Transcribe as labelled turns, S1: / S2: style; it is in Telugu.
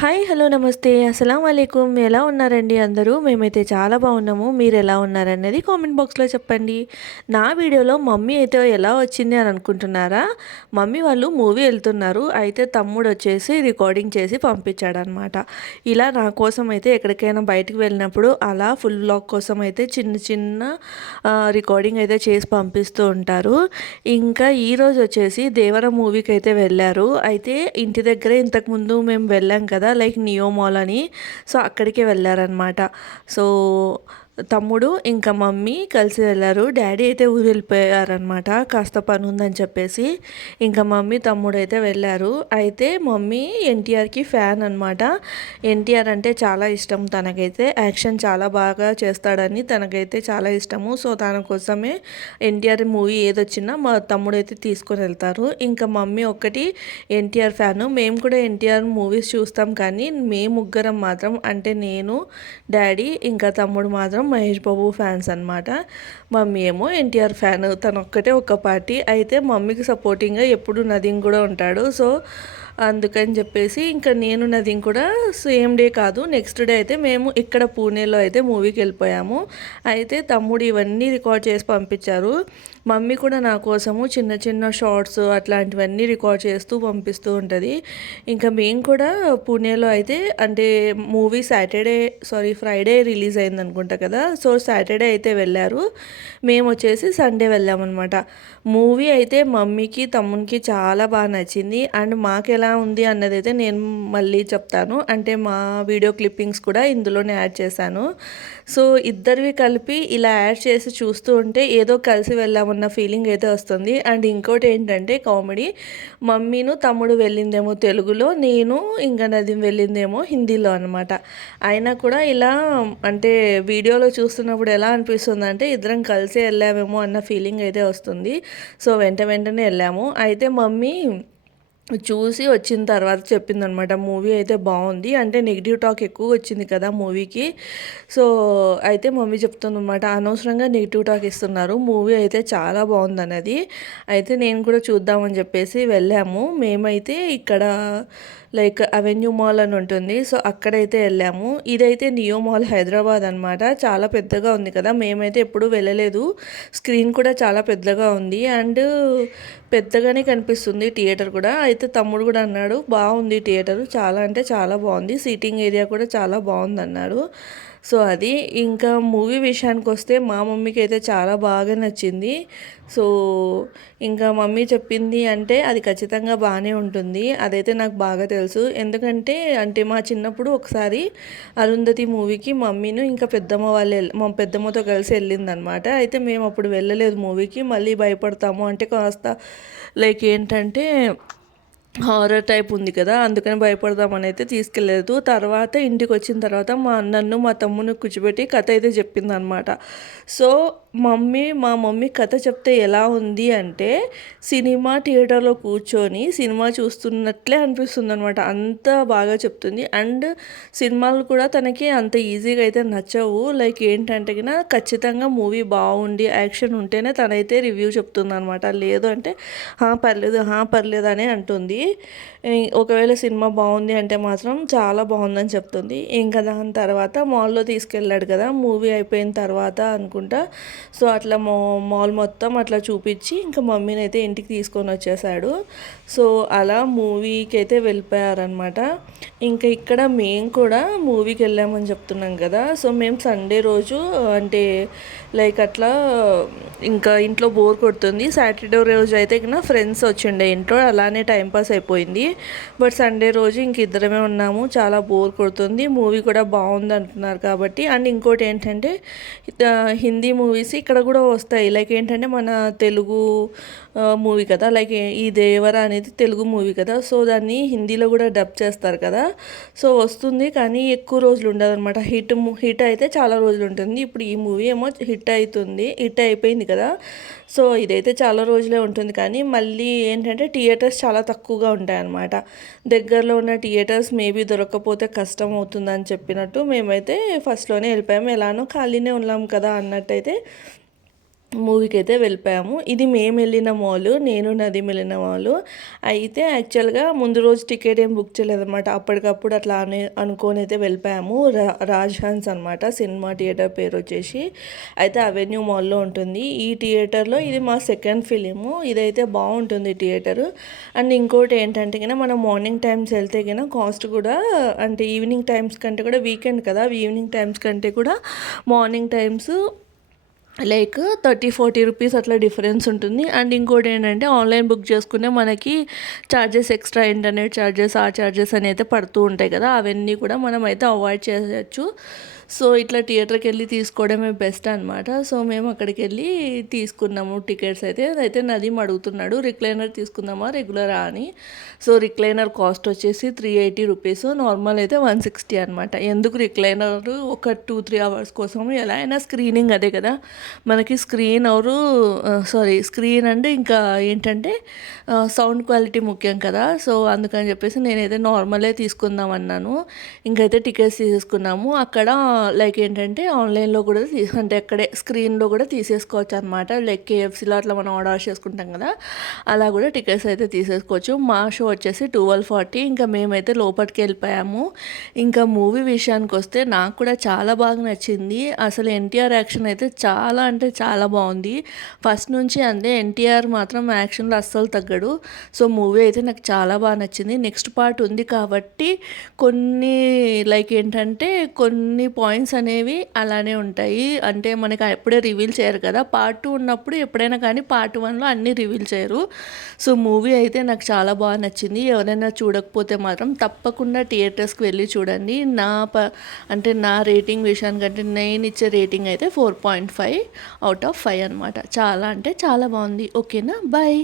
S1: హాయ్ హలో నమస్తే. అస్సలం అయికుం ఎలా ఉన్నారండి అందరూ? మేమైతే చాలా బాగున్నాము. మీరు ఎలా ఉన్నారనేది కామెంట్ బాక్స్లో చెప్పండి. నా వీడియోలో మమ్మీ అయితే ఎలా వచ్చింది అని అనుకుంటున్నారా? మమ్మీ వాళ్ళు మూవీ వెళ్తున్నారు. అయితే తమ్ముడు వచ్చేసి రికార్డింగ్ చేసి పంపించాడనమాట ఇలా నా కోసం అయితే ఎక్కడికైనా బయటకు వెళ్ళినప్పుడు అలా ఫుల్ బ్లాగ్ కోసం అయితే చిన్న చిన్న రికార్డింగ్ అయితే చేసి పంపిస్తూ ఉంటారు. ఇంకా ఈరోజు వచ్చేసి దేవర మూవీకి అయితే వెళ్ళారు. అయితే ఇంటి దగ్గరే ఇంతకుముందు మేము వెళ్ళాం కదా లైక్ నియో మాల్ అని. సో అక్కడికే వెళ్ళారనమాట సో తమ్ముడు ఇంకా మమ్మీ కలిసి వెళ్ళారు డాడీ అయితే ఊరు వెళ్ళిపోయారనమాట కాస్త పని ఉందని చెప్పేసి ఇంకా మమ్మీ తమ్ముడు అయితే వెళ్ళారు. అయితే మమ్మీ ఎన్టీఆర్కి ఫ్యాన్ అనమాట ఎన్టీఆర్ అంటే చాలా ఇష్టం తనకైతే. యాక్షన్ చాలా బాగా చేస్తాడని తనకైతే చాలా ఇష్టము. సో తన కోసమే ఎన్టీఆర్ మూవీ ఏదొచ్చినా మా తమ్ముడు అయితే తీసుకొని వెళ్తారు. ఇంకా మమ్మీ ఒక్కటి ఎన్టీఆర్ ఫ్యాను. మేము కూడా ఎన్టీఆర్ మూవీస్ చూస్తాం కానీ మేము ముగ్గురం మాత్రం అంటే నేను డాడీ ఇంకా తమ్ముడు మాత్రం మహేష్ బాబు ఫ్యాన్స్ అనమాట మమ్మీ ఏమో ఎన్టీఆర్ ఫ్యాన్ తన ఒక్కటే ఒక్క పార్టీ. అయితే మమ్మీకి సపోర్టింగ్గా ఎప్పుడు నదీం కూడా ఉంటాడు. సో అందుకని చెప్పేసి ఇంకా నేను నదీం కూడా సేమ్ డే కాదు నెక్స్ట్ డే అయితే మేము ఇక్కడ పూణేలో అయితే మూవీకి వెళ్ళిపోయాము. అయితే తమ్ముడు ఇవన్నీ రికార్డ్ చేసి పంపించారు. మమ్మీ కూడా నా కోసము చిన్న చిన్న షార్ట్స్ అట్లాంటివన్నీ రికార్డ్ చేస్తూ పంపిస్తూ ఉంటుంది. ఇంకా మేము కూడా పూణేలో అయితే అంటే movie Saturday sorry Friday release అయింది అనుకుంటా కదా సో సాటర్డే అయితే వెళ్ళారు. మేము వచ్చేసి సండే వెళ్ళామన్నమాట. మూవీ అయితే మమ్మీకి తమ్మునికి చాలా బాగా నచ్చింది. అండ్ మాకు ఎలా ఎలా ఉంది అన్నది అయితే నేను మళ్ళీ చెప్తాను. అంటే మా వీడియో క్లిప్పింగ్స్ కూడా ఇందులోనే యాడ్ చేశాను. సో ఇద్దరివి కలిపి ఇలా యాడ్ చేసి చూస్తూ ఉంటే ఏదో కలిసి వెళ్ళామన్న ఫీలింగ్ అయితే వస్తుంది. అండ్ ఇంకోటి ఏంటంటే కామెడీ. మమ్మీను తమ్ముడు వెళ్ళిందేమో తెలుగులో నేను ఇంకా నది వెళ్ళిందేమో హిందీలో అనమాట అయినా కూడా ఇలా అంటే వీడియోలో చూస్తున్నప్పుడు ఎలా అనిపిస్తుంది అంటే ఇద్దరం కలిసి వెళ్ళామేమో అన్న ఫీలింగ్ అయితే వస్తుంది. సో వెంట వెంటనే వెళ్ళాము. అయితే మమ్మీ చూసి వచ్చిన తర్వాత చెప్పిందనమాట మూవీ అయితే బాగుంది. అంటే నెగిటివ్ టాక్ ఎక్కువ వచ్చింది కదా మూవీకి. సో అయితే మమ్మీ చెప్తుందన్నమాట అనవసరంగా నెగిటివ్ టాక్ ఇస్తున్నారు మూవీ అయితే చాలా బాగుంది అన్నది అయితే నేను కూడా చూద్దామని చెప్పేసి వెళ్ళాము. మేమైతే ఇక్కడ లైక్ అవెన్యూ మాల్ అని ఉంటుంది. సో అక్కడైతే వెళ్ళాము. ఇదైతే నియో మాల్ హైదరాబాద్ అనమాట చాలా పెద్దగా ఉంది కదా మేమైతే ఎప్పుడూ వెళ్ళలేదు. స్క్రీన్ కూడా చాలా పెద్దగా ఉంది. అండ్ పెద్దగానే కనిపిస్తుంది థియేటర్ కూడా. అయితే తమ్ముడు కూడా అన్నాడు బాగుంది థియేటర్ చాలా అంటే చాలా బాగుంది సీటింగ్ ఏరియా కూడా చాలా బాగుంది అన్నాడు. సో అది ఇంకా మూవీ విషయానికి వస్తే మా మమ్మీకి అయితే చాలా బాగా నచ్చింది. సో ఇంకా మమ్మీ చెప్పింది అంటే అది ఖచ్చితంగా బాగానే ఉంటుంది అదైతే నాకు బాగా తెలుసు. ఎందుకంటే అంటే మా చిన్నప్పుడు ఒకసారి అరుంధతి మూవీకి మమ్మీను ఇంకా పెద్దమ్మ వాళ్ళు మా పెద్దమ్మతో కలిసి వెళ్ళిందనమాట. అయితే మేము అప్పుడు వెళ్ళలేదు మూవీకి మళ్ళీ భయపడతాము. అంటే కాస్త లైక్ ఏంటంటే హారర్ టైప్ ఉంది కదా అందుకని భయపడదామని అయితే తీసుకెళ్ళలేదు. తర్వాత ఇంటికి వచ్చిన తర్వాత మా అన్నను మా తమ్ముని కూర్చోబెట్టి కథ అయితే చెప్పిందనమాట. సో మమ్మీ మా మమ్మీ కథ చెప్తే ఎలా ఉంది అంటే సినిమా థియేటర్లో కూర్చొని సినిమా చూస్తున్నట్లే అనిపిస్తుంది అనమాట అంత బాగా చెప్తుంది. అండ్ సినిమాలు కూడా తనకి అంత ఈజీగా అయితే నచ్చవు. లైక్ ఏంటంటే ఖచ్చితంగా మూవీ బాగుండి యాక్షన్ ఉంటేనే తనైతే రివ్యూ చెప్తుంది అనమాట లేదు అంటే పర్లేదు పర్లేదు అని అంటుంది. ఒకవేళ సినిమా బాగుంది అంటే మాత్రం చాలా బాగుందని చెప్తుంది. ఇంకా దాని తర్వాత మాల్లో తీసుకెళ్ళాడు కదా మూవీ అయిపోయిన తర్వాత అనుకుంటా. సో అట్లా మా మాల్ మొత్తం అట్లా చూపించి ఇంకా మమ్మీని అయితే ఇంటికి తీసుకొని వచ్చేసాడు. సో అలా మూవీకి అయితే వెళ్ళిపోయారనమాట ఇంకా ఇక్కడ మేము కూడా మూవీకి వెళ్ళామని చెప్తున్నాం కదా. సో మేము సండే రోజు అంటే లైక్ అట్లా ఇంకా ఇంట్లో బోర్ కొడుతుంది. సాటర్డే రోజు అయితే ఇంకా ఫ్రెండ్స్ వచ్చిండే ఇంట్లో. అలానే టైంపాస్ అయిపోయింది. బట్ సండే రోజు ఇంక ఇద్దరమే ఉన్నాము. చాలా బోర్ కొడుతుంది. మూవీ కూడా బాగుంది అంటున్నారు కాబట్టి. అండ్ ఇంకోటి ఏంటంటే హిందీ మూవీస్ ఇక్కడ కూడా వస్తాయి. లైక్ ఏంటంటే మన తెలుగు మూవీ కదా. లైక్ ఈ దేవర అనేది తెలుగు మూవీ కదా. సో దాన్ని హిందీలో కూడా డబ్ చేస్తారు కదా. సో వస్తుంది. కానీ ఎక్కువ రోజులు ఉండదు అనమాట హిట్ హిట్ అయితే చాలా రోజులు ఉంటుంది. ఇప్పుడు ఈ మూవీ ఏమో హిట్ అవుతుంది. హిట్ అయిపోయింది కదా. సో ఇదైతే చాలా రోజులే ఉంటుంది కానీ మళ్ళీ ఏంటంటే థియేటర్స్ చాలా తక్కువగా ఉంటాయి అన్నమాట దగ్గరలో ఉన్న థియేటర్స్ మేబీ దొరకకపోతే కష్టం అవుతుందని చెప్పినట్టు మేమైతే ఫస్ట్లోనే వెళ్ళిపోయాము ఎలానో ఖాళీనే ఉన్నాం కదా అన్నట్టయితే మూవీకి అయితే వెళ్ళిపోయాము. ఇది మేము వెళ్ళిన మాల్ నేను నది వెళ్ళిన మాల్. అయితే యాక్చువల్గా ముందు రోజు టికెట్ ఏం బుక్ చేయలేదన్నమాట. అప్పటికప్పుడు అట్లా అని అనుకొని అయితే వెళ్ళిపోయాము. రా రాజ్ హన్స్ అనమాట సినిమా థియేటర్ పేరు వచ్చేసి. అయితే అవెన్యూ మాల్లో ఉంటుంది. ఈ థియేటర్లో ఇది మా సెకండ్ ఫిలిము. ఇదైతే బాగుంటుంది థియేటర్. అండ్ ఇంకోటి ఏంటంటే కన్నా మనం మార్నింగ్ టైమ్స్ వెళ్తే కన్నా కాస్ట్ కూడా అంటే ఈవినింగ్ టైమ్స్ కంటే కూడా వీకెండ్ కదా ఈవినింగ్ టైమ్స్ కంటే కూడా morning times like thirty forty rupees అట్లా డిఫరెన్స్ ఉంటుంది. అండ్ ఇంకోటి ఏంటంటే ఆన్లైన్ బుక్ చేసుకునే మనకి ఛార్జెస్ ఎక్స్ట్రా ఇంటర్నెట్ ఛార్జెస్ ఆ ఛార్జెస్ అని అయితే పడుతూ ఉంటాయి కదా అవన్నీ కూడా మనం అయితే అవాయిడ్ చేయవచ్చు సో ఇట్లా థియేటర్కి వెళ్ళి తీసుకోవడమే బెస్ట్ అనమాట సో మేము అక్కడికి వెళ్ళి తీసుకున్నాము టికెట్స్ అయితే. అయితే నదీం అడుగుతున్నాడు రిక్లైనర్ తీసుకుందామా? రెగ్యులరా? అని. సో రిక్లైనర్ కాస్ట్ వచ్చేసి త్రీ ఎయిటీ రూపీస్. నార్మల్ అయితే వన్ సిక్స్టీ అనమాట ఎందుకు రిక్లైనర్? ఒక టూ త్రీ అవర్స్ కోసం ఎలా అయినా స్క్రీనింగ్ అదే కదా. మనకి స్క్రీన్ అవరు సారీ స్క్రీన్ అంటే ఇంకా ఏంటంటే సౌండ్ క్వాలిటీ ముఖ్యం కదా. సో అందుకని చెప్పేసి నేనైతే నార్మలే తీసుకుందాం అన్నాను. ఇంకైతే టికెట్స్ తీసుకున్నాము అక్కడ లైక్ ఏంటంటే ఆన్లైన్లో కూడా తీ అంటే అక్కడే స్క్రీన్లో కూడా తీసేసుకోవచ్చు అనమాట లైక్ కేఎఫ్సీలో అట్లా మనం ఆర్డర్ చేసుకుంటాం కదా అలా కూడా టికెట్స్ అయితే తీసేసుకోవచ్చు. మా షో వచ్చేసి ట్వెల్వ్ ఫార్టీ ఇంకా మేమైతే లోపలికి వెళ్ళిపోయాము. ఇంకా మూవీ విషయానికి వస్తే నాకు కూడా చాలా బాగా నచ్చింది. అసలు ఎన్టీఆర్ యాక్షన్ అయితే చాలా అంటే చాలా బాగుంది. ఫస్ట్ నుంచి అంతే ఎన్టీఆర్ మాత్రం యాక్షన్లో అస్సలు తగ్గడు. సో మూవీ అయితే నాకు చాలా బాగా నచ్చింది. నెక్స్ట్ పార్ట్ ఉంది కాబట్టి కొన్ని లైక్ ఏంటంటే కొన్ని పాయింట్స్ అనేవి అలానే ఉంటాయి. అంటే మనకి అప్పుడే రివీల్ చేయరు కదా. పార్ట్ టూ ఉన్నప్పుడు ఎప్పుడైనా కానీ పార్ట్ వన్లో అన్నీ రివీల్ చేయరు. సో మూవీ అయితే నాకు చాలా బాగా నచ్చింది. ఎవరైనా చూడకపోతే మాత్రం తప్పకుండా థియేటర్స్కి వెళ్ళి చూడండి. నా ప అంటే నా రేటింగ్ విషయానికంటే నేను ఇచ్చే రేటింగ్ అయితే four point five out of five అనమాట చాలా అంటే చాలా బాగుంది. ఓకేనా? బాయ్.